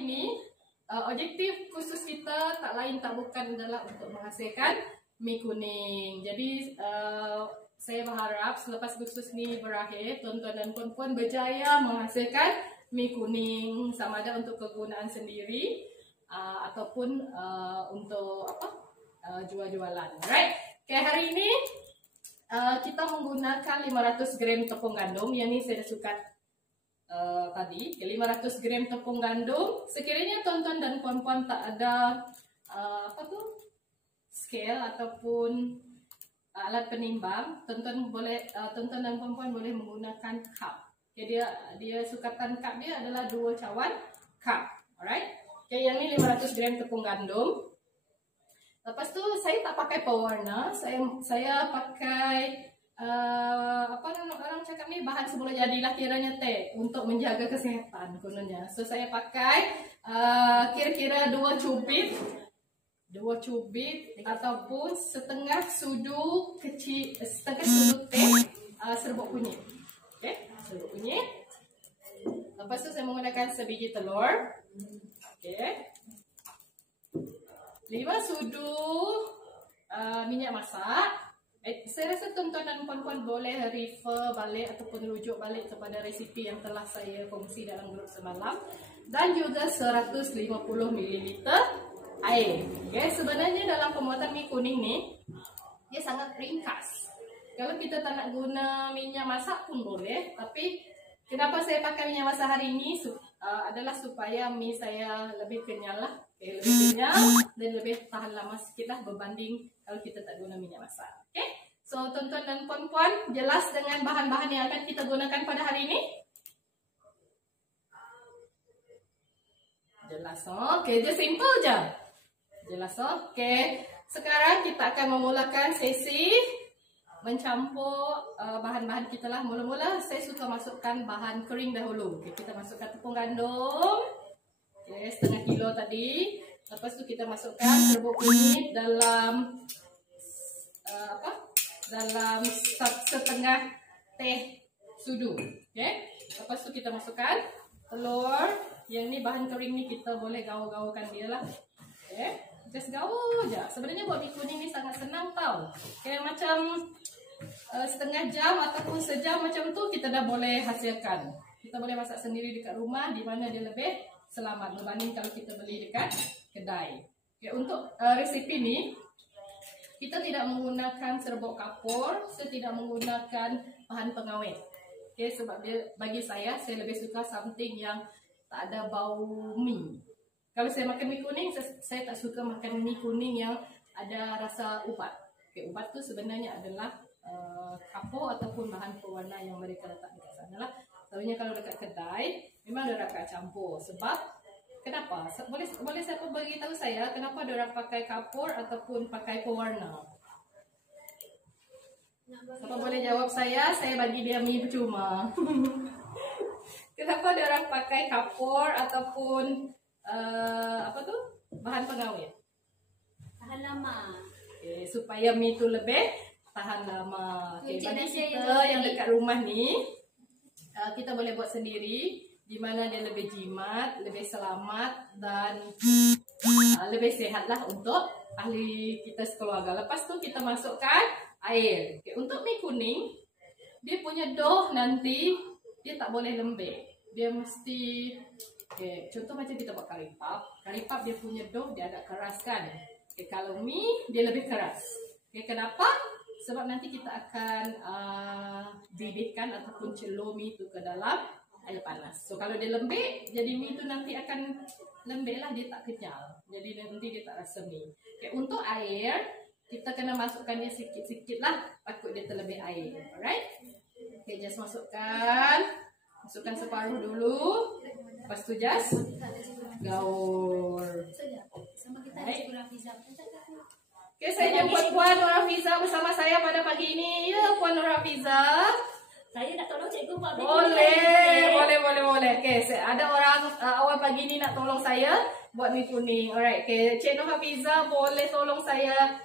hari ini objektif khusus kita tak lain tak bukan adalah untuk menghasilkan mie kuning. Jadi saya berharap selepas kursus ni berakhir, tuan-tuan dan puan-puan berjaya menghasilkan mie kuning, sama ada untuk kegunaan sendiri ataupun untuk jual-jualan. Alright. Okay, hari ini kita menggunakan 500 gram tepung gandum. Yang ni saya suka tadi. 500 gram tepung gandum. Sekiranya tuan-tuan dan puan-puan tak ada scale ataupun alat penimbang, tuan-tuan dan puan-puan boleh menggunakan cup. Okay, dia sukatan cup dia adalah 2 cawan cup. Alright. Okay, yang ni 500 gram tepung gandum. Lepas tu saya tak pakai pewarna, saya pakai orang cakap ni bahan semula jadilah kiranya teh untuk menjaga kesihatan kononnya. So saya pakai kira-kira 2 cubit ataupun setengah sudu kecil, setengah sudu teh serbuk kunyit. Okey, serbuk kunyit. Lepas tu saya menggunakan sebiji telur. Okey. 5 sudu minyak masak. Saya rasa tuan-tuan dan puan-puan boleh refer balik ataupun rujuk balik kepada resipi yang telah saya kongsi dalam grup semalam. Dan juga 150 ml air. Okay, sebenarnya dalam pembuatan mie kuning ni, dia sangat ringkas. Kalau kita tak nak guna minyak masak pun boleh. Tapi kenapa saya pakai minyak masak hari ini adalah supaya mie saya lebih kenyal lah. Okay, lebih kenyal dan lebih tahan lama sikit lah berbanding kalau kita tak guna minyak masak. Okay, so tuan-tuan dan puan-puan, jelas dengan bahan-bahan yang akan kita gunakan pada hari ini? Jelas, okay, dia simple je. Jelas, okay. Sekarang kita akan memulakan sesi mencampur bahan-bahan kita lah. Mula-mula saya suka masukkan bahan kering dahulu. Okay, kita masukkan tepung gandum. Okay, setengah kilo tadi. Lepas tu kita masukkan serbuk kunyit dalam dalam setengah teh sudu. Okay. Lepas tu kita masukkan telur. Yang ni bahan kering ni kita boleh gaul-gaulkan dia lah. Okay. Just gaul je. Sebenarnya buat mie kuning ni sangat senang tau. Okay, macam setengah jam ataupun sejam macam tu kita dah boleh hasilkan. Kita boleh masak sendiri dekat rumah di mana dia lebih selamat berbanding kalau kita beli dekat kedai. Okay, untuk resipi ni kita tidak menggunakan serbuk kapur, saya tidak menggunakan bahan pengawet. Okay, sebab dia, bagi saya lebih suka something yang tak ada bau mie. Kalau saya makan mie kuning, saya tak suka makan mie kuning yang ada rasa ubat. Okay, ubat tu sebenarnya adalah kapur ataupun bahan pewarna yang mereka letak dekat sana lah. Selalunya kalau dekat kedai, memang dia orang akan campur. Sebab, kenapa? Boleh siapa beritahu saya kenapa dia orang pakai kapur ataupun pakai pewarna? Siapa boleh jawab saya bagi dia mie percuma. Kenapa dia orang pakai kapur ataupun bahan pengawet? Tahan lama. Okay, supaya mie tu lebih tahan lama. Okay, bagi kita yang dekat rumah ni, kita boleh buat sendiri, di mana dia lebih jimat, lebih selamat dan lebih sihat lah untuk ahli kita sekeluarga. Lepas tu kita masukkan air. Okay, untuk mie kuning, dia punya dough nanti dia tak boleh lembek. Dia mesti, okay, contoh macam kita buat kari pap. Kari pap dia punya dough dia agak keras kan. Okay, kalau mie dia lebih keras. Okay, kenapa? Sebab nanti kita akan didihkan ataupun celur mie tu ke dalam air panas. So kalau dia lembek, jadi mie tu nanti akan lembek lah, dia tak kenyal. Jadi nanti dia tak rasa mie. Okay, untuk air, kita kena masukkan dia sikit-sikit lah. Takut dia terlebih air. Alright? Okay, just masukkan separuh dulu. Lepas tu just gaul. Right? Okay, saya jemput Puan Nur Hafiza bersama saya pada pagi ini. Ya, Puan Nur Hafiza. Saya nak tolong cikgu buat boleh. Okay, ada orang awal pagi ni nak tolong saya buat mie kuning. Alright, okay. Cik Nur Hafiza boleh tolong saya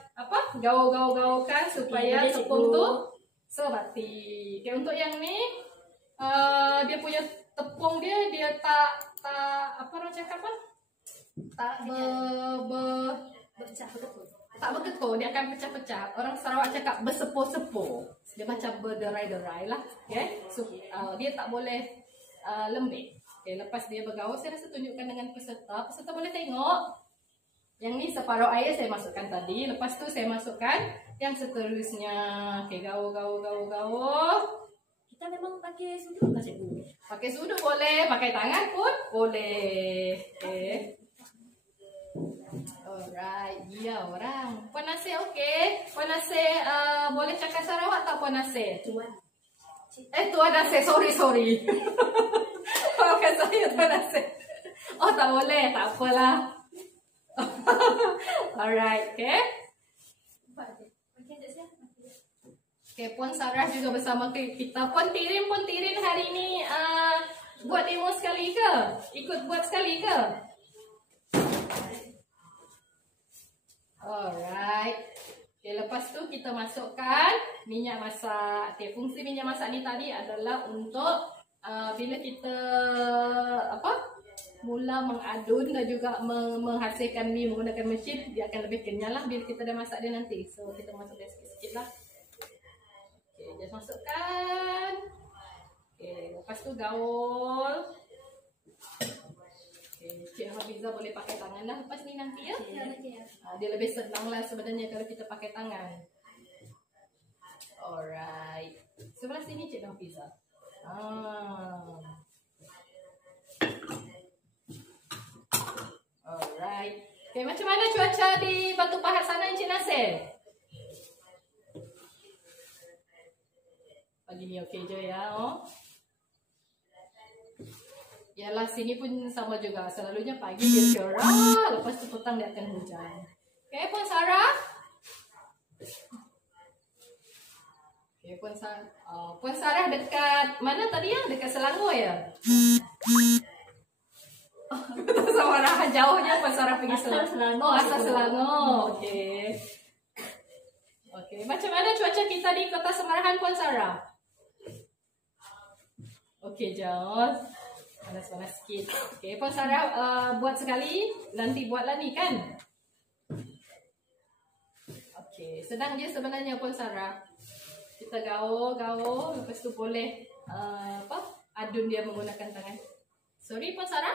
gaul-gaulkan supaya tepung tu sebati. Okay, untuk yang ni dia punya tepung dia tak apa orang cakap apa? Tak tak berketul, dia akan pecah-pecah. Orang Sarawak cakap bersepo-sepo. Dia macam berderai-derai lah. Okay? So, dia tak boleh lembik. Okay, lepas dia bergaul, saya rasa tunjukkan dengan peserta. Peserta boleh tengok. Yang ni separuh air saya masukkan tadi. Lepas tu saya masukkan yang seterusnya. Okay, gaul. Kita memang pakai sudut ke cikgu? Pakai sudut boleh, pakai tangan pun boleh. Okay. Alright, ya orang. Puan Nasir okey. Puan Nasir boleh cakap Sarawak tak Puan Nasir? Tuan. Tuan Nasir, sorry. Maafkan saya Tuan Nasir. Oh tak boleh, tak apalah. Alright, okay. Okay, Puan Sarah juga bersama kita. Puan Tirin hari ni buat demo sekali ke? Ikut buat sekali ke? Alright. Okay, lepas tu kita masukkan minyak masak. Okay, fungsi minyak masak ni tadi adalah untuk bila kita mula mengadun dan juga menghasilkan mie menggunakan mesin, dia akan lebih kenyal lah bila kita dah masak dia nanti. So kita masukkan sikit-sikit lah. Okay, just masukkan. Okay, lepas tu gaul. Cik Hafiza boleh pakai tangan lah lepas ni nanti ya. Dia lebih senang lah sebenarnya kalau kita pakai tangan. Alright. Sebelah sini Cik Hafiza. Alright. Okay, macam mana cuaca di Batu Pahat sana Encik Nasir? Pagi ni okey je ya. Yalah, sini pun sama juga. Selalunya pagi dia cerah, lepas tu petang dia akan hujan. Okay, Puan Sarah? Okay, Puan Sarah dekat mana tadi ya? Dekat Selangor ya? Sama arah jauhnya Puan Sarah pergi Selangor. Oh, asal Selangor. Okay. Okay, macam mana cuaca kita di Kota Semarahan Puan Sarah? Okay, jauh. Panas-panas sikit. Okay, Puan Sarah buat sekali, nanti buatlah ni kan? Okay, sedang je sebenarnya Puan Sarah. Kita gaul, lepas tu boleh adun dia menggunakan tangan. Sorry Puan Sarah?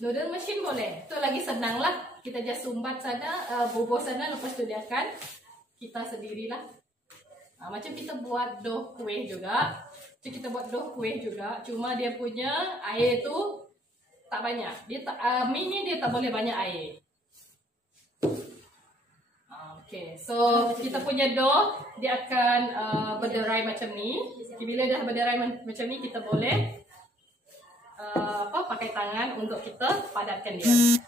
Noodle machine boleh. Tu lagi senang lah. Kita just sumbat sana, bubur sana, lepas tu dia akan kita sendirilah. Macam kita buat dough kuih juga. Cuma dia punya air tu tak banyak. Mie ni dia tak boleh banyak air. Okay, so kita punya dough dia akan berderai macam ni. Bila dah berderai macam ni, kita boleh pakai tangan untuk kita padatkan dia.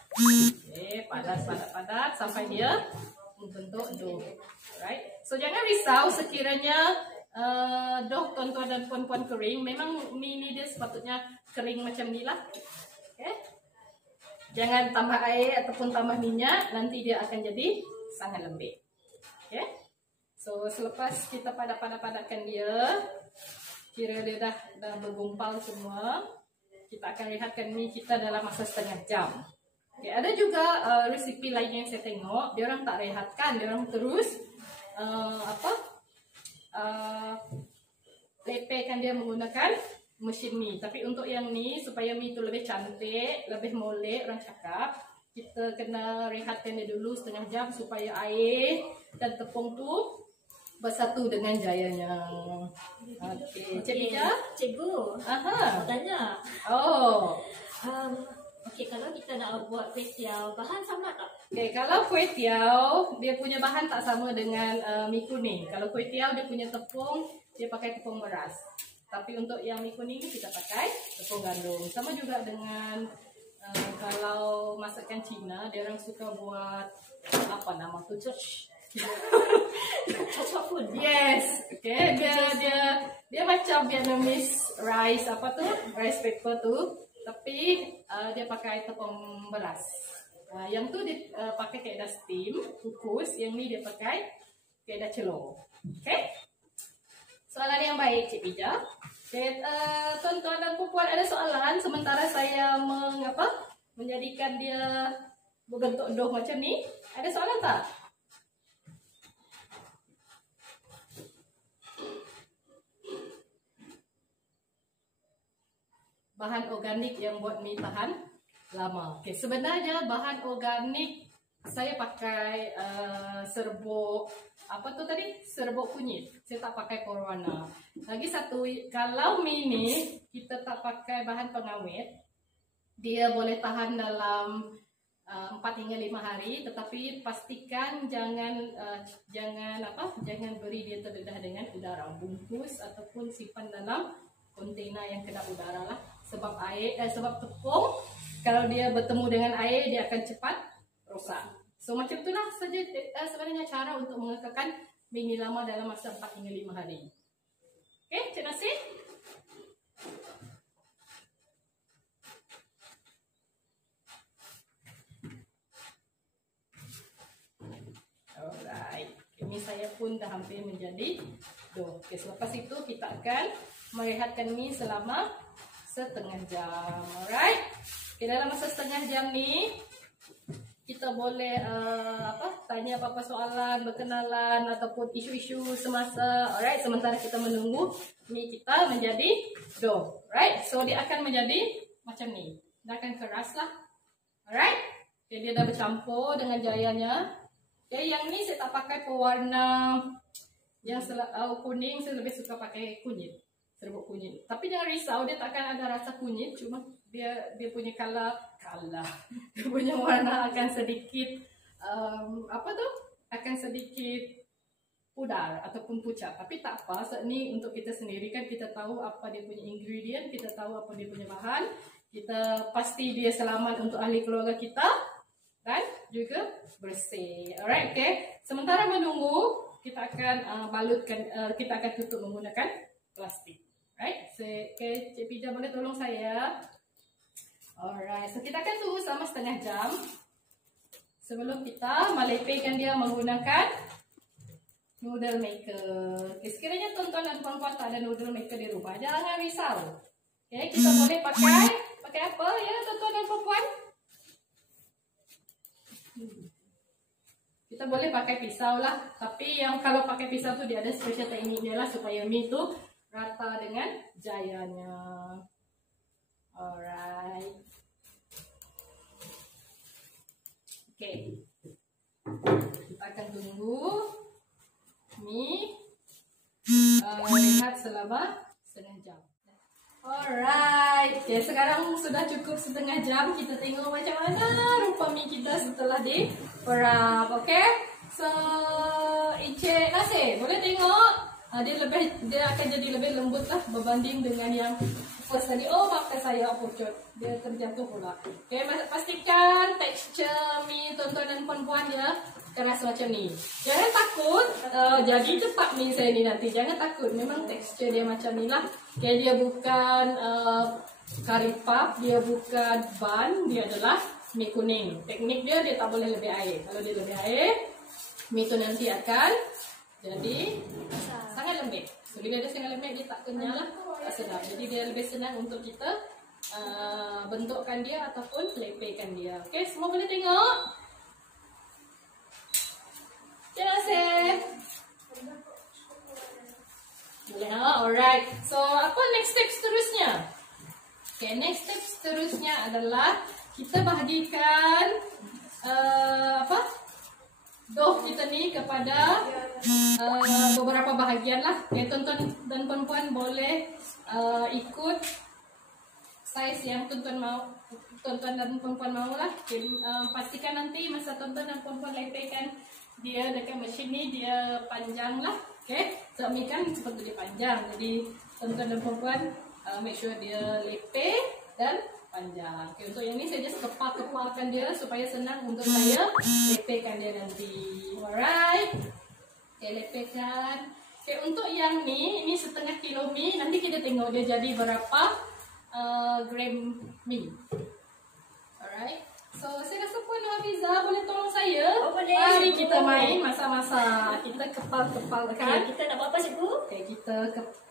Okay, padat sampai dia membentuk dough. Right? So jangan risau sekiranya dough tuan-tuan dan puan-puan kering. Memang mie ni dia sepatutnya kering macam ni lah. Okay? Jangan tambah air ataupun tambah minyak, nanti dia akan jadi sangat lembik. Okay? So selepas kita padat-padatkan dia, kira dia dah bergumpal semua, kita akan lihatkan mie kita dalam masa setengah jam. Okay, ada juga resipi lain yang saya tengok, dia orang tak rehatkan, dia orang terus lepekan dia menggunakan mesin mie. Tapi untuk yang ni, supaya mie tu lebih cantik, lebih molek orang cakap, kita kena rehatkan dia dulu setengah jam supaya air dan tepung tu bersatu dengan jayanya. Okey, Cikgu. Aha. Mau tanya. Oh. Okey, kalau kita nak buat kuih tiaw, bahan sama tak? Okay, kalau kuih tiaw, dia punya bahan tak sama dengan mie kuning. Kalau kuih tiaw, dia punya tepung, dia pakai tepung beras. Tapi untuk yang mie kuning ni, kita pakai tepung gandum. Sama juga dengan kalau masakan Cina, dia orang suka buat apa nama tu? Cocok pun. Yes. Okay, dia macam Vietnamese rice rice paper tu. Tapi dia pakai tepung beras. Yang tu dia pakai kaedah steam, kukus. Yang ni dia pakai kaedah celor. Okay? Soalan yang baik, Cik Pija. Okay, tuan-tuan dan puan ada soalan sementara saya menjadikan dia berbentuk doh macam ni. Ada soalan tak? Bahan organik yang buat mi tahan lama. Okay, sebenarnya bahan organik saya pakai serbuk serbuk kunyit. Saya tak pakai pewarna. Lagi satu, kalau mi ni kita tak pakai bahan pengawet, dia boleh tahan dalam 4 hingga 5 hari, tetapi pastikan jangan beri dia terdedah dengan udara. Bungkus ataupun simpan dalam kontainer yang kedap udara lah. Sebab tepung kalau dia bertemu dengan air dia akan cepat rosak. So macam itulah saja sebenarnya cara untuk mengekalkan mi ni lama dalam masa 4 hingga 5 hari. Okey, Cik Nasir. Alright. Mi saya pun dah hampir menjadi doh. Okey, selepas itu kita akan merehatkan mi selama setengah jam. Alright. Okay, dalam masa setengah jam ni kita boleh tanya apa-apa soalan, berkenalan ataupun isu-isu semasa. Alright, sementara kita menunggu mi kita menjadi doh. Alright, so dia akan menjadi macam ni. Dia akan keras lah. Alright. Okay, dia dah bercampur dengan jayanya. Okay, yang ni saya tak pakai pewarna yang kuning, saya lebih suka pakai kunyit. Serbuk kunyit. Tapi jangan risau, dia takkan ada rasa kunyit, cuma dia punya color dia punya warna akan sedikit akan sedikit pudar ataupun pucat. Tapi tak apa, ni untuk kita sendiri kan, kita tahu apa dia punya ingredient, kita tahu apa dia punya bahan, kita pasti dia selamat untuk ahli keluarga kita dan juga bersih. Alright, okay. Sementara menunggu, kita akan kita akan tutup menggunakan plastik. Right, okay, Cik Pija boleh tolong saya. Alright, so kita akan tunggu selama setengah jam sebelum kita melepehkan dia menggunakan noodle maker. Okay, sekiranya tuan-tuan dan puan-puan tak ada noodle maker di rumah, jangan risau. Okay, kita boleh pakai apa ya tuan-tuan dan puan-puan? Kita boleh pakai pisau lah. Tapi yang kalau pakai pisau tu dia ada special tekniknya lah supaya mi tu rata dengan jayanya. Alright. Okay. Kita akan tunggu mi rehat selama setengah jam. Alright. Okay, sekarang sudah cukup setengah jam. Kita tengok macam mana rupa mi kita setelah diperap. Okay. So, Encik Nasir, boleh tengok? Dia akan jadi lebih lembut lah berbanding dengan yang first tadi. Oh, maafkan saya pucut. Dia terjatuh pula. Okay, pastikan tekstur mi tuan-tuan dan puan-puan dia keras macam ni. Jangan takut jadi cepat mi saya ni nanti. Jangan takut. Memang tekstur dia macam ni lah. Okay, dia bukan curry puff, dia bukan bun, dia adalah mi kuning. Teknik dia tak boleh lebih air. Kalau dia lebih air, mi tu nanti akan jadi sangat lembek. So, bila dia sangat lembek, dia tak kenyal lah, tak sedap. Jadi dia lebih senang untuk kita bentukkan dia ataupun lepehkan dia. Okay, semua boleh tengok? Terima kasih. Boleh ha? Alright. So, apa next step seterusnya? Okay, next step seterusnya adalah kita bahagikan doh kita ni kepada beberapa bahagian lah. Okay, tuan-tuan dan puan-puan boleh ikut saiz yang tuan-tuan dan puan-puan mau lah. Okay, pastikan nanti masa tuan-tuan dan puan-puan lepehkan dia dekat mesin ni dia panjang lah. Okay, so mi kan seperti dia panjang. Jadi tuan-tuan dan puan-puan make sure dia lepeh dan panjang. Okay, untuk yang ni saya just kepak-kepakkan dia supaya senang untuk saya lepehkan dia nanti. Alright. Okay, lepehkan. Okay, untuk yang ni, ini setengah kilo mi. Nanti kita tengok dia jadi berapa gram mi. Alright. So So saya rasa Puan Hafiza boleh tolong saya. Oh, boleh. Mari Cikgu. kita main masak-masak. Kita kepal-kepalkan. Okay, kita nak buat apa cikgu? Okay, kita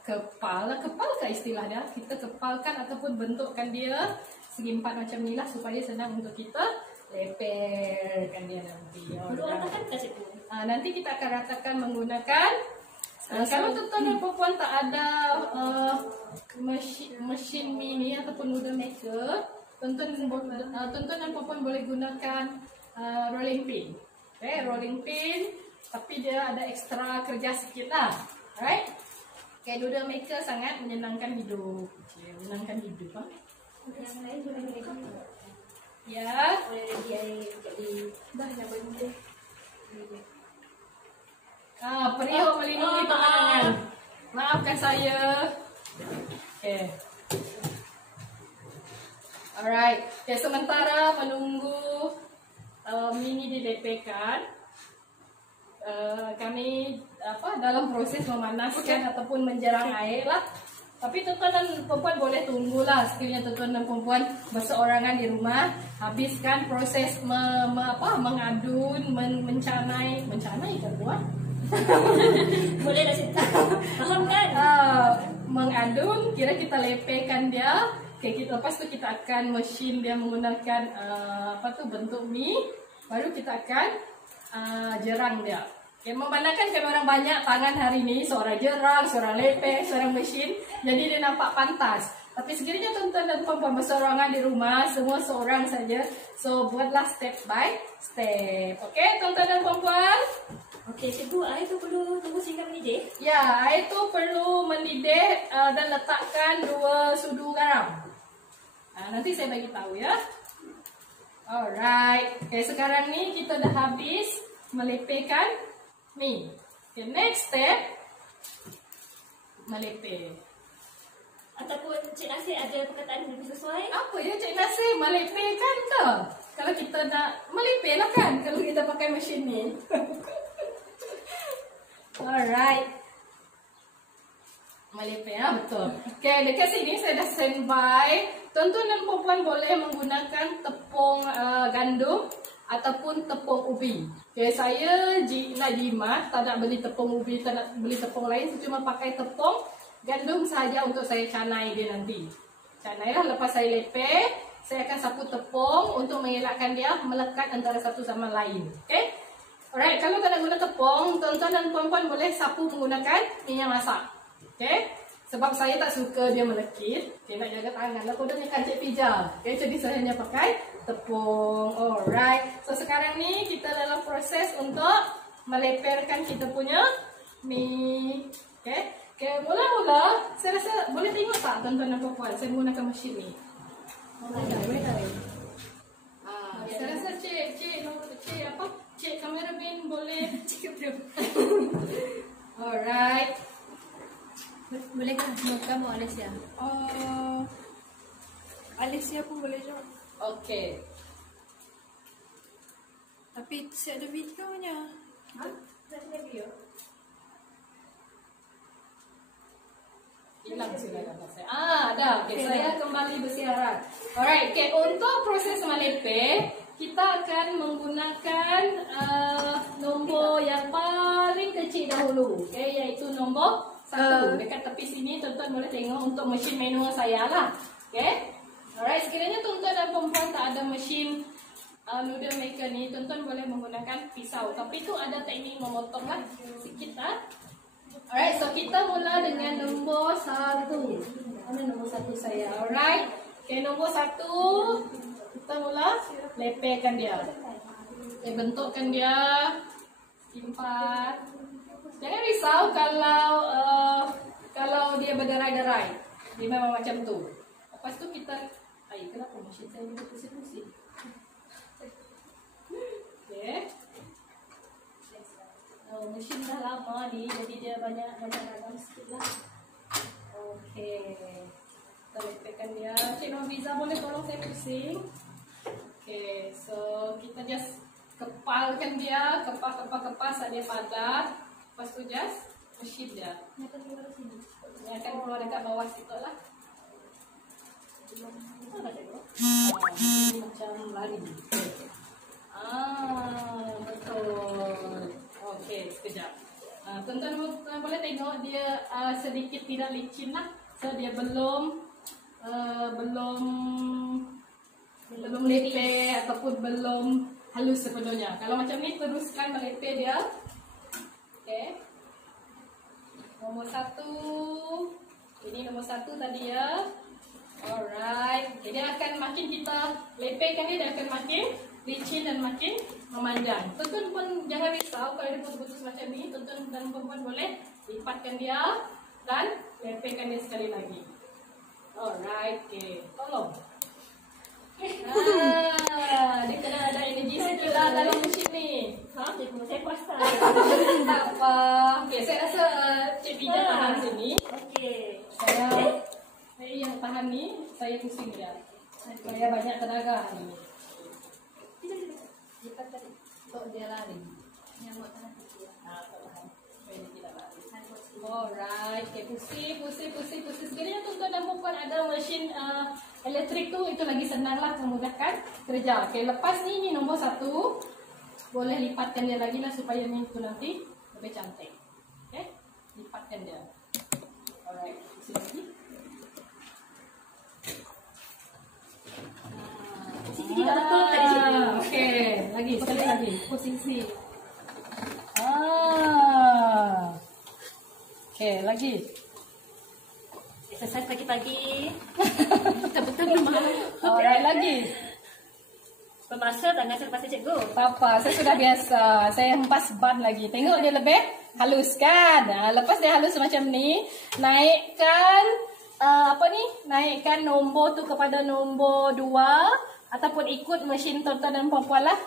kepalkan istilahnya. Kita kepalkan ataupun bentukkan dia segi empat macam ni lah supaya senang untuk kita leperkan dia nanti. Perlu ratakan ke cikgu? Nanti kita akan ratakan menggunakan kalau tuan-tuan dan puan-puan tak ada mesin mini ataupun noodle maker, tuan-tuan dan puan-puan boleh gunakan rolling pin. Okay, rolling pin, tapi dia ada ekstra kerja sikit lah. Alright? Okay, noodle maker sangat menyenangkan hidup. Okay, menyenangkan hidup. Ya. Boleh lagi jadi Dah dah boleh. Periuk melindungi pemandangan. Maafkan saya. Okay. Alright. Okay, sementara menunggu mini dilepekan, kami dalam proses memanaskan ataupun menjerang air lah. Tapi tuan-tuan dan perempuan boleh tunggulah sekiranya tuan-tuan dan perempuan berseorangan di rumah, habiskan proses mengadun, mencanai kan buat? boleh dah cikgu. Faham kan? Mengadun, kira kita lepekan dia. Okay, lepas tu kita akan mesin dia menggunakan bentuk mie. Baru kita akan jerang dia. Okay, memandangkan kami orang banyak tangan hari ni, seorang jerang, seorang lepek, seorang mesin, jadi dia nampak pantas. Tapi sekiranya tuan-tuan dan puan-puan berseorangan di rumah, semua seorang saja, so buatlah step by step. Okay, tuan-tuan dan puan-puan? Okey, cikgu, air tu perlu tunggu sehingga mendidih? Ya, air tu perlu mendidih dan letakkan 2 sudu garam. Nanti saya bagi tahu ya. Alright. Okay, sekarang ni kita dah habis melepekan mie. Okay, next step melepeh. Ataupun Cik Nasir ada perkataan yang lebih sesuai? Apa ya Cik Nasir, melepehkan ke? Kalau kita nak melepeh lah kan kalau kita pakai mesin ni. Alright. Melepeh betul. Okay, dekat sini saya dah standby. Tuan-tuan dan puan-puan boleh menggunakan tepung gandum ataupun tepung ubi. Okay, saya nak jimat, tak nak beli tepung ubi, tak nak beli tepung lain, saya cuma pakai tepung gandum sahaja untuk saya canai dia nanti. Canai lah, lepas saya lepeh, saya akan sapu tepung untuk mengelakkan dia melekat antara satu sama lain. Okay? Alright, kalau tak nak guna tepung, tuan-tuan dan puan-puan boleh sapu menggunakan minyak masak. Okay? Sebab saya tak suka dia melekit. Okay, nak jaga tangan lah. Kodenya kan Cik Pija. Okay, jadi saya hanya pakai tepung. Alright. So sekarang ni kita dalam proses untuk meleperkan kita punya mie. Okay. Okay, mula-mula saya rasa boleh tengok tak tuan-tuan dan puan-puan saya menggunakan mesin ni. Boleh tak? Saya rasa Cik kameraman boleh cakap dulu. Alright. Bolehkah kamu Alicia? Alicia pun boleh juga. Okay. Tapi saya ada videonya. Ada video? Hilang sudah gambar saya. Ada. Okay, saya kembali bersiaran. Alright. Okay, untuk proses melepeh, kita akan menggunakan nombor yang paling kecil dahulu. Okay, iaitu nombor 1. Dekat tepi sini tuan-tuan boleh tengok untuk mesin manual saya lah. Okay. Alright, sekiranya tuan-tuan dan perempuan tak ada mesin noodle maker ni, tuan-tuan boleh menggunakan pisau. Tapi tu ada teknik memotong lah sikit lah. Alright, so kita mula dengan nombor 1. Mana nombor 1 saya? Alright. Okay, nombor 1. Kita mula lepehkan dia. Okay, bentukkan dia. Simpan. Jangan risau kalau dia berderai-derai. Dia memang macam tu. Lepas tu kita, kenapa mesin saya ni pusing-pusing? Okay. Mesin dah lama ni, jadi dia banyak ragam sikit lah. Okay. Kita lepehkan dia. Cik Noviza boleh tolong saya pusing? Okay, so kita just kepalkan dia, kepal saat dia padat. Lepas tu just mesin dia. Dia akan keluar dekat bawah situ lah. Macam lari. Tuan-tuan boleh tengok dia sedikit tidak licin lah. So dia belum lepe ataupun belum halus sepenuhnya. Kalau macam ni teruskan melepe dia. Okay. Nombor 1. Ini nombor 1 tadi ya. Alright. Jadi akan makin kita lepekan dia akan makin licin dan makin memanjang. Tuan-tuan pun jangan risau kalau dia putus-putus macam ni. Tuan-tuan dan perempuan boleh lipatkan dia dan lepekan dia sekali lagi. Alright. Okay. Tolong. Dia kena ada energi sikit lah dalam mesin ni. Cikgu, saya puasa. Tak apa. Okay, saya rasa Cik Pija tahan sini. Okey. Saya yang tahan ni, saya pusing dia. Saya banyak tenaga hari ni. Kita tadi tok dia lari. Yang mau tahan dia. Tok tahan. Supaya dia tidak lari. Alright, okay, pusing. Sekiranya tuan-tuan dan puan ada mesin elektrik tu, itu lagi senang lah, memudahkan kerja. Okay, lepas ni nombor 1. Boleh lipatkan dia lagi lah supaya ni tu nanti lebih cantik. Okay, lipatkan dia. Alright, pusing lagi. Sisi tidak betul tadi cikgu. Okey, lagi sekali lagi. Posisi. Okey, lagi. Exercise pagi-pagi. Betul-betul memang. Alright, lagi. Pemasa tangan selepas cikgu. Tak apa, saya sudah biasa. Saya hempas ban lagi. Tengok dia lebih halus kan? Lepas dia halus macam ni, naikkan naikkan nombor tu kepada nombor 2 ataupun ikut mesin tuan-tuan dan puan-puan lah.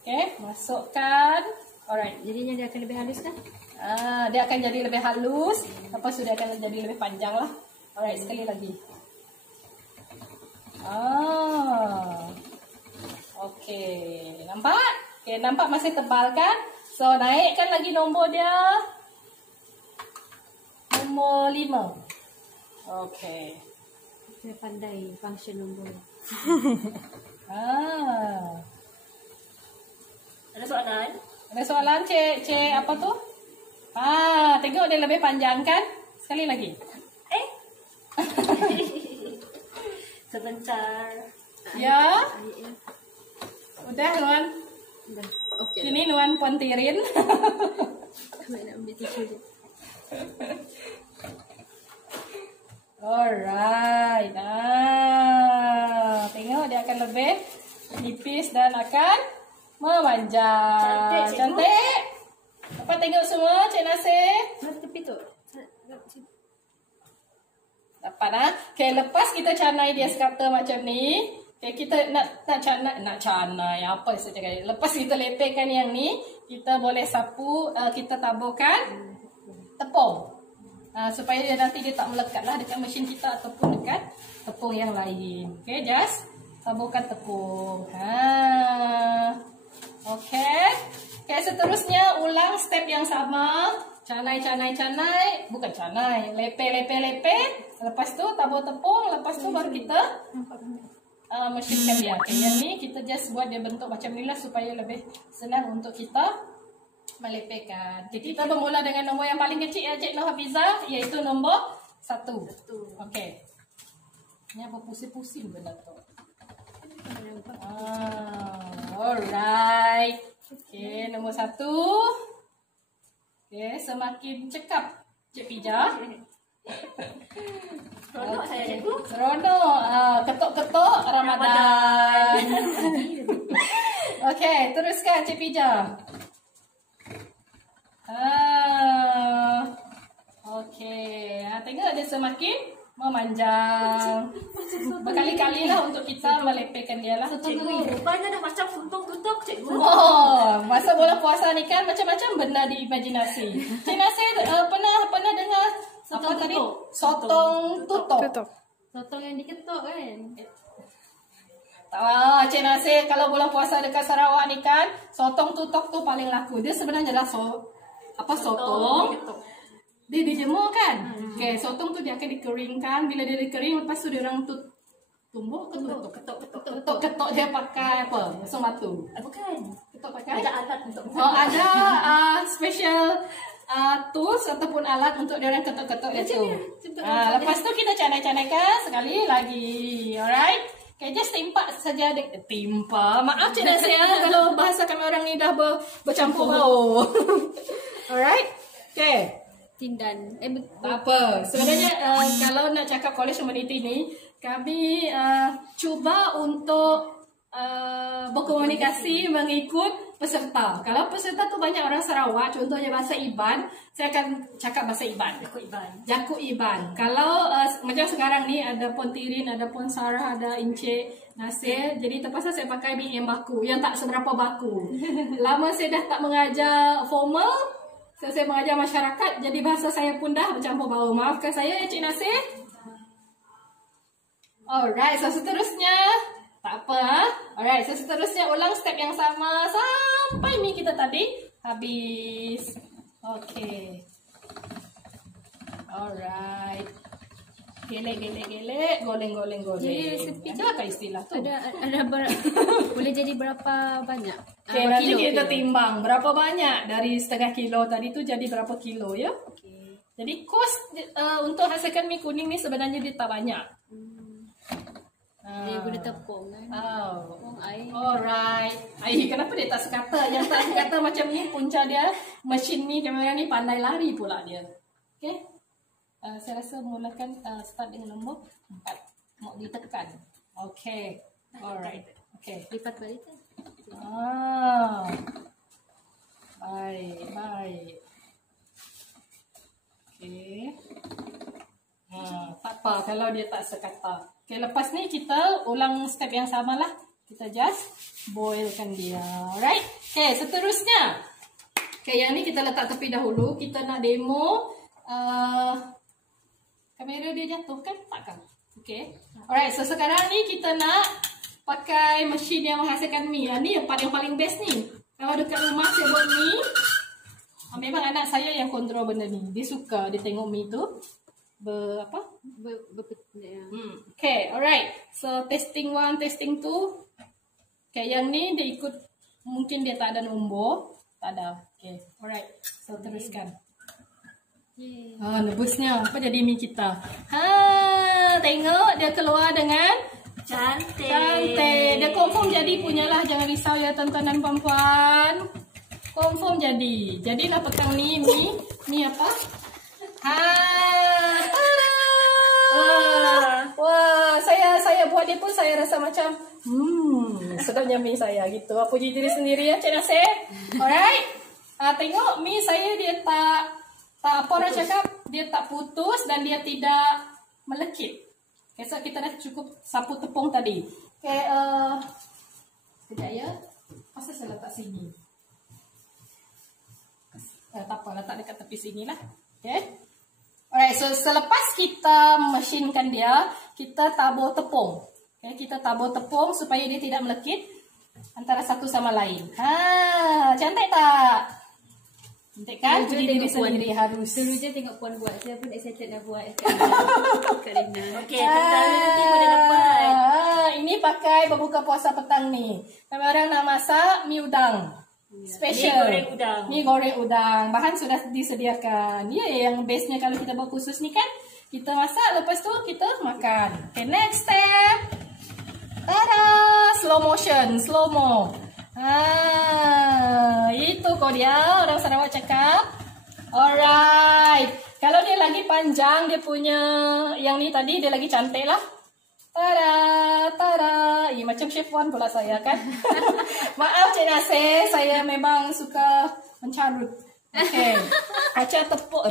Okay, masukkan. Alright. Jadinya dia akan lebih halus kan? Dia akan jadi lebih halus. Lepas tu dia akan jadi lebih panjang lah. Alright, sekali lagi. Okay, nampak? Okay, nampak masih tebal kan? So, naikkan lagi nombor dia. Nombor 5. Okay. Saya pandai function nombor. Ada soalan? Ada soalan, Cik apa tu? Tengok dia lebih panjang kan? Sekali lagi. Sebentar. Ya. Udah, Nuan. Dah. Okey. Sini Nuan Puan Tirin. Nak ambil tisu je. Alright. Tengok dia akan lebih nipis dan akan memanjang. Cantik. Dapat tengok semua, Cik Nasir? Mana tepi tu? Dapat Okay, lepas kita canai dia sekata macam ni, okay, kita nak canai apa saya cakap. Lepas kita lepekkan yang ni, kita boleh sapu, kita taburkan tepung. Supaya dia nanti dia tak melekat lah dekat mesin kita ataupun dekat tepung yang lain. Okay, just taburkan tepung. Okay. Okay, seterusnya ulang step yang sama. Canai. Bukan canai. Lepe. Lepas tu tabur tepung. Lepas tu baru kita mesinkan dia. Okay, yang ni kita just buat dia bentuk macam ni lah supaya lebih senang untuk kita melepekan. Okay, kita bermula dengan nombor yang paling kecil ya Cik Nur Hafizah, iaitu nombor 1. Okay. Ni apa pusing-pusing benda tu. Alright. Okay, nombor 1. Okay, semakin cekap Cik Pija. Seronok saya cikgu. Seronok. Ketuk-ketuk Ramadan. Okay, teruskan Cik Pija. Okay, tengok dia semakin memanjang. Berkali-kali lah untuk kita melepekkan dia lah. Cikgu, rupanya dah macam suntung tutuk cikgu. Masa bulan puasa ni kan macam-macam benda diimajinasi. Cik Nasir pernah dengar Sotong apa tadi? tutuk. Sotong tutuk. Sotong yang diketuk kan? Cik Nasir, kalau bulan puasa dekat Sarawak ni kan, sotong tutuk tu paling laku. Dia sebenarnya dah sotong. Dia dijemur kan? Okay, sotong tu dia akan dikeringkan. Bila dia dikering, lepas tu dia orang tumbuk ketuk dia pakai apa? Masuk batu. Bukan. Ketuk pakai? Ada alat untuk Ada special tools ataupun alat untuk dia orang ketuk-ketuk itu. Lepas tu kita canai-canaikan sekali lagi. Alright? Okay, just timpa saja. Timpa. Maaf Cik Nasir kalau bahasa kami orang ni dah bercampur bau. Alright? Okay. Tindan. Tak apa. Sebenarnya kalau nak cakap College Humanity ni, kami cuba untuk berkomunikasi mengikut peserta. Kalau peserta tu banyak orang Sarawak, contohnya bahasa Iban, saya akan cakap bahasa Iban. Jakut Iban. Kalau macam sekarang ni ada Puan Tirin, ada Puan Sarah, ada Encik Nasir. Jadi terpaksa saya pakai BM baku yang tak seberapa baku. Lama saya dah tak mengajar formal, saya mengajar masyarakat, jadi bahasa saya pun dah bercampur bau. Maafkan saya Encik Nasir. Alright, so seterusnya tak apa. Alright, so seterusnya ulang step yang sama sampai mi kita tadi habis. Okay. Alright. Gelek. Goleng. Jadi resepi apa istilah tu? Ada boleh jadi berapa banyak? Okay, nanti kita timbang berapa banyak dari setengah kilo tadi tu jadi berapa kilo ya? Okay. Jadi kos untuk hasilkan mi kuning ni sebenarnya dia tak banyak. Dia guna tepung kan? Tepung air. Alright. Kenapa dia tak sekata? Yang tak sekata macam ni punca dia. Mesin ni kamera ni pandai lari pula dia. Okay. Saya rasa mulakan start dengan nombor 4. Mau ditekan. Okay. Alright. Okay. Lipat balik kan? Baik. Okay. Tak apa kalau dia tak sekata. Okay, lepas ni kita ulang step yang sama lah. Kita just boilkan dia. Alright? Okay, seterusnya. Okay, yang ni kita letak tepi dahulu. Kita nak demo. Kamera dia jatuh kan? Takkan? Okay. Alright, so sekarang ni kita nak pakai mesin yang menghasilkan mi. Ni yang paling best ni. Kalau dekat rumah saya buat mi. Memang anak saya yang kontrol benda ni. Dia suka, dia tengok mi tu. Okay, alright. So testing 1, testing 2. Okay, yang ni dia ikut, mungkin dia tak ada nombor. Tak ada. Okay, alright. So teruskan. Nebusnya. Apa jadi mi kita? Tengok dia keluar dengan cantik. Dia confirm jadi punyalah. Jangan risau ya tuan-tuan dan puan-puan. Confirm jadi. Jadilah petang ni mi apa? Wah, saya buat dia pun saya rasa macam sedapnya mi saya gitu. Puji diri sendiri ya Cik Nasir. Alright. Tengok mi saya dia tak apa orang cakap, dia tak putus dan dia tidak melekit. Okay, so kita dah cukup sapu tepung tadi. Okay, sekejap ya. Masa saya letak sini. Tak apa, letak dekat tepi sini lah. Okay. Alright, so selepas kita mesinkan dia, kita tabur tepung. Okay, kita tabur tepung supaya dia tidak melekit antara satu sama lain. Cantik tak? Cantik kan? Jadi diri sendiri harus. Dulu je tengok puan buat. Saya pun excited nak buat. Karina. Okay, petang ni nanti boleh dapat. Ini pakai berbuka puasa petang ni. Kami orang nak masak mi udang. Special. Mi goreng udang. Bahan sudah disediakan. Ya, yang bestnya kalau kita buat khusus ni kan, kita masak, lepas tu kita makan. Okay, next step. Tada! Slow motion, slow mo. Itu kok dia orang Sarawak cakap. Alright. Kalau dia lagi panjang, dia punya yang ni tadi dia lagi cantik lah. Tada. Macam chef Wan pula saya kan. Maaf Cik Nasir, saya memang suka mencarut. Okay. Baca tepung.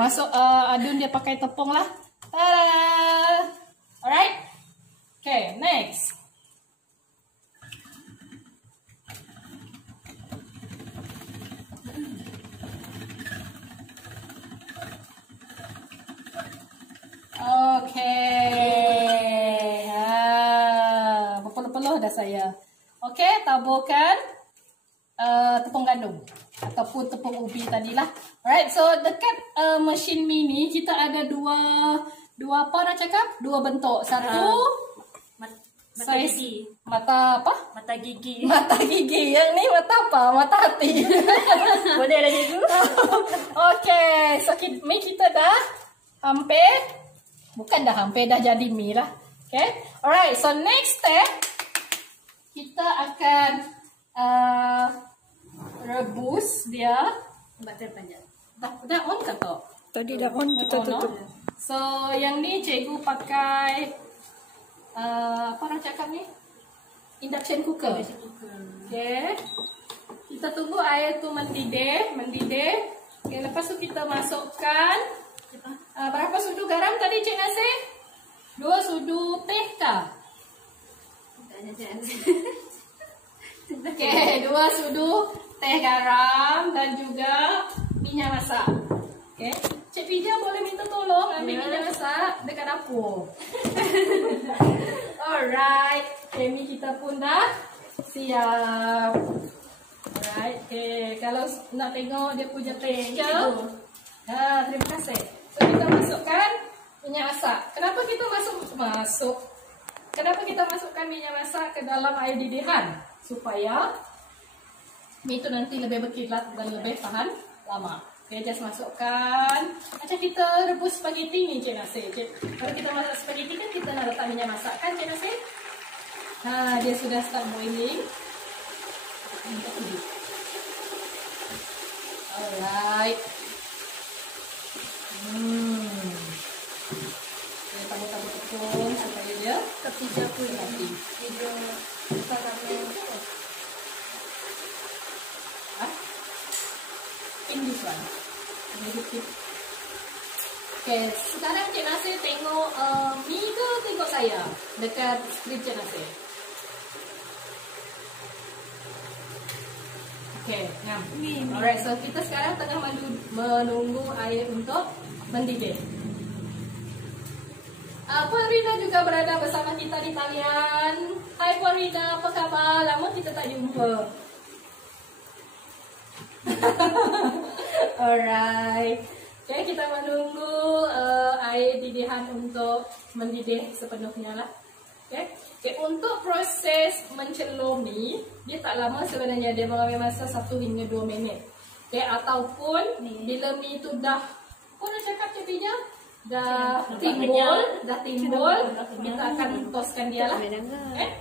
Masuk adun dia pakai tepung lah. Tada. Alright. Okay, next. Okay. Berpeluh-peluh dah saya. Okay, taburkan tepung gandum ataupun tepung ubi tadilah. Alright, so dekat mesin mini kita ada dua apa nak cakap? Dua bentuk. Satu Mata Saiz gigi. mata apa? Mata gigi. Mata gigi. Yang ni mata apa? Mata hati. Boleh lah cikgu. Okay, so mi kita dah hampir, bukan dah hampir, dah jadi mi lah. Okay, alright, so next step kita akan rebus dia. Baterai panjang. Dah on ke tak? Tadi dah on, kita On, no? tutup. So yang ni cikgu pakai apa orang cakap ni? Induction cooker. Okay. Kita tunggu air tu mendidih. Okay, lepas tu kita masukkan berapa sudu garam tadi Cik Nasir? 2 sudu teh kah? Okay, 2 sudu teh garam dan juga minyak masak. Okay, Cik Pija boleh minta tolong ambil minyak masak dekat dapur. Alright, okay, mi kita pun dah siap. Alright, okay, kalau nak tengok dia punya texture. Terima kasih. So kita masukkan minyak masak. Kenapa kita Kenapa kita masukkan minyak masak ke dalam air didihan? Supaya mi itu nanti lebih berkilat dan lebih tahan lama. Okay, just masukkan. Macam kita rebus spaghetti ni Cik Nasir. Kalau kita masak spaghetti kan kita nak letak minyak masak kan Cik Nasir? Dia sudah start boiling. Alright. Kita tabur-tabur tepung supaya dia Ketiga pun rapi. tiga In this one. Okay, sekarang Cik Nasir tengok mi ke tengok saya dekat skrip Cik Nasir. Okay, ngam. Alright, so kita sekarang tengah menunggu air untuk mendidih. Puan Rina juga berada bersama kita di talian. Hai Puan Rina, apa khabar? Lama kita tak jumpa. Alright. Okay, kita menunggu air didihan untuk mendidih sepenuhnya lah. Okay, untuk proses mencelur mi, dia tak lama sebenarnya. Dia mengambil masa 1 hingga 2 minit. Okay, ataupun bila mi tu dah, apa nak cakap Cik Pija? Dah timbul, kita akan toskan dia lah. Okay?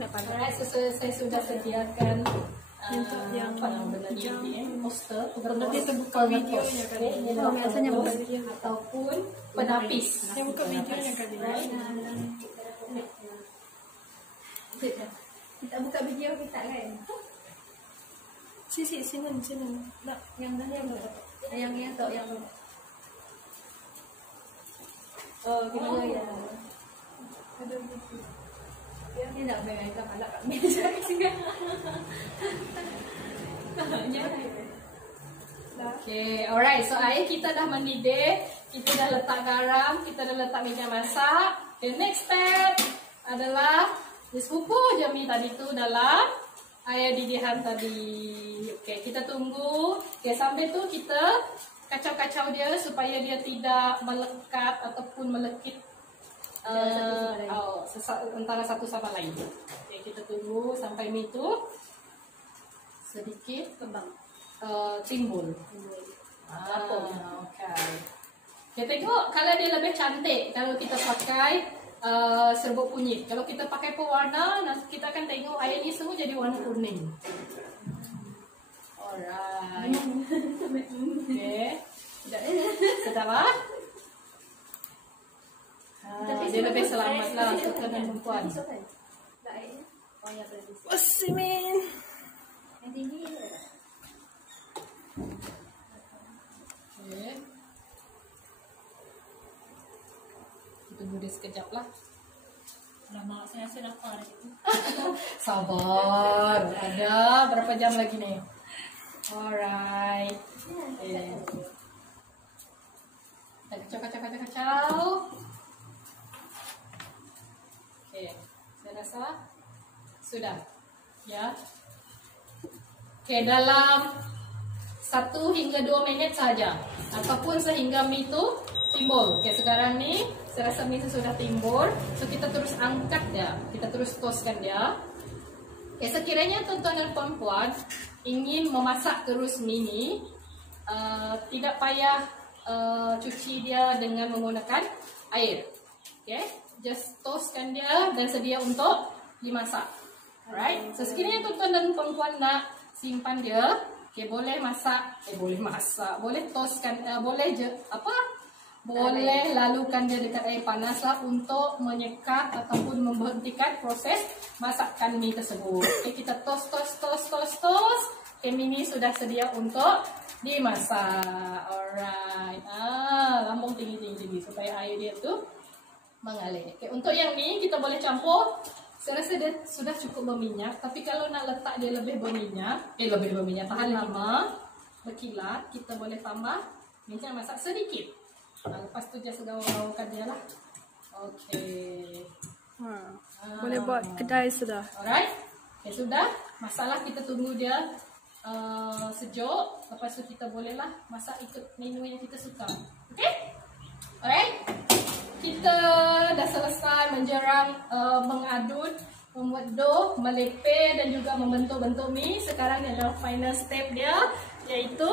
Alright, so saya sudah sediakan untuk yang apa nama ni, poster untuk dia terbuka videonya kali. Biasanya buka video ataupun penapis. Yang buka videonya kali. kita buka video kita kan. Sini. Nak yang dah yang tok yang oh gimana ya? Ada gitu. Dia nak main kepala kat meja juga. Okay, alright. So air kita dah mendidih, kita dah letak garam, kita dah letak minyak masak. The next step adalah diskupu je mi tadi tu dalam air didihan tadi. Okay, kita tunggu. Okay, sambil tu kita kacau-kacau dia supaya dia tidak melekat ataupun melekit antara satu sama lain. Okay, kita tunggu sampai mi tu sedikit kembang. Timbul. Okay. Kita tengok kalau dia lebih cantik kalau kita pakai serbuk kunyit. Kalau kita pakai pewarna, nanti kita akan tengok air ni semua jadi warna kuning. Alright. Okay. Sedap ah? Dia lebih selamat lah untuk perempuan. Oh ya berarti. Wasimin. Yang tinggi Okay. Kita tunggu dia sekejap lah. Lama saya rasa lapar gitu. Sabar. Ada berapa jam lagi nih? Alright. Okay. Kita kacau. Okay. Saya rasa sudah. Ya. Okay, dalam 1 hingga 2 minit saja ataupun sehingga mi tu timbul. Okay, sekarang ni Saya rasa mie itu sudah timbul. So kita terus angkat dia, kita terus toastkan dia. Okay, sekiranya tuan-tuan dan puan-puan ingin memasak terus mie ni, tidak payah cuci dia dengan menggunakan air. Okay, just toastkan dia dan sedia untuk dimasak. Alright, so sekiranya tuan-tuan dan puan-puan nak simpan dia, okay, boleh masak, boleh toastkan, boleh lalukan dia dekat air panas lah untuk menyekat ataupun memberhentikan proses masakkan mie tersebut. Okay, kita toast. Okay, mie ni sudah sedia untuk dimasak. Alright, lambung tinggi supaya air dia tu mengalir. Okay, untuk yang ni kita boleh campur. Saya rasa dia sudah cukup berminyak, tapi kalau nak letak dia lebih berminyak, tahan lama, berkilat, kita boleh tambah minyak masak sedikit. Lepas tu just gaul-gaulkan dia lah. Okay. Boleh buat kedai sudah. Alright. Okay, sudah. Masalah kita tunggu dia sejuk. Lepas tu kita bolehlah masak ikut menu yang kita suka. Okay? Alright. Kita dah selesai menjerang, mengadun, membuat dough, melepeh dan juga membentuk-bentuk mie. Sekarang ni adalah final step dia, iaitu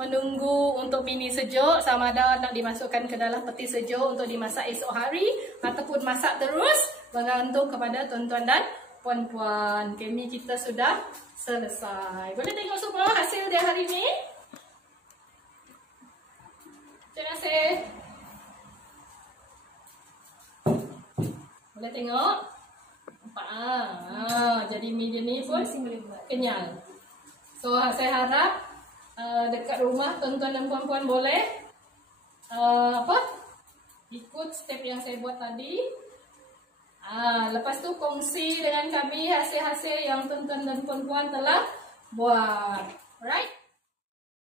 menunggu untuk mie ni sejuk, sama ada nak dimasukkan ke dalam peti sejuk untuk dimasak esok hari ataupun masak terus, bergantung kepada tuan-tuan dan puan-puan. Okay, mie kita sudah selesai. Boleh tengok semua hasil dia hari ni? Terima kasih. Boleh tengok? Nampak jadi mie dia ni pun kenyal. So saya harap dekat rumah tuan-tuan dan puan-puan boleh ikut step yang saya buat tadi. Lepas tu kongsi dengan kami hasil-hasil yang tuan-tuan dan puan-puan telah buat. Alright?